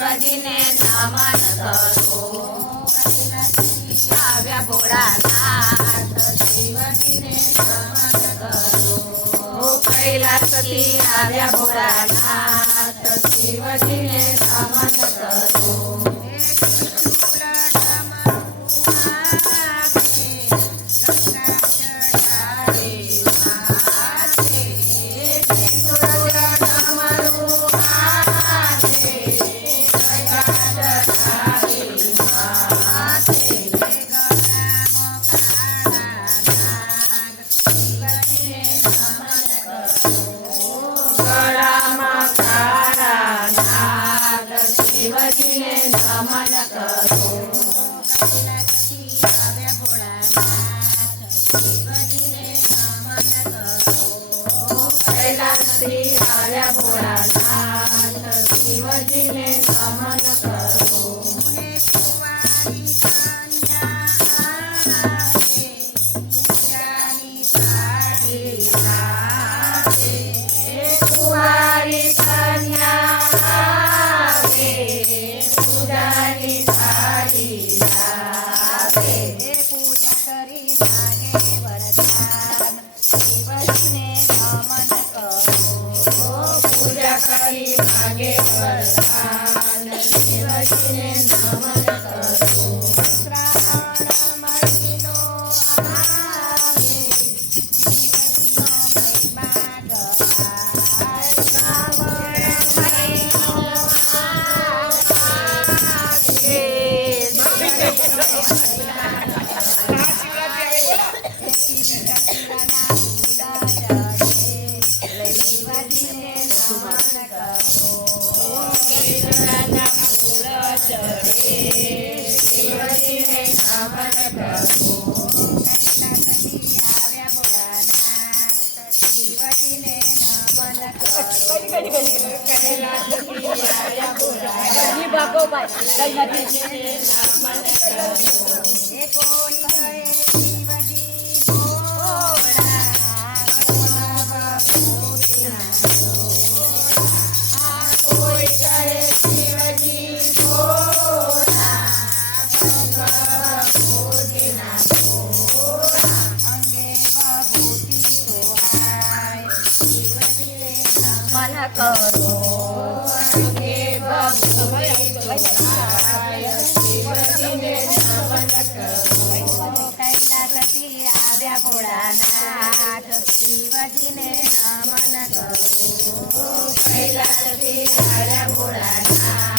શિવજીને નમન કરો આવ્યા ભોળાનાથ શિવજીને નમન કરો કૈલાસથી આવ્યા ભોળાનાથ શિવજીને નમન કરો શિવજીને નમન કરો કૈલાસથી આવ્યા ભોળાનાથ શિવજીને નમન કરો કુંવારી માગે વરદાન શિવજીને નમન કરો શ્રાવણ મહિનો આવે શિવજીનો મહિમા ગાય શ્રાવણ મહિનો શિવજીને નમન કરો કૈલાસથી આવ્યા ભોળાનાથ શિવજીને નમન કરો કૈલાસથી આવ્યા ભોળાનાથ શિવજીને નમન કરો એ કોઈ કહે શિવજી ભોળા કોઈ કહે શિવજી મન કરો અંગે શિવજીને નમન કરો કૈલાસથી આવ્યા ભોળાનાથ શિવજીને નમન કરો કૈલાસથી આવ્યા ભોળાનાથ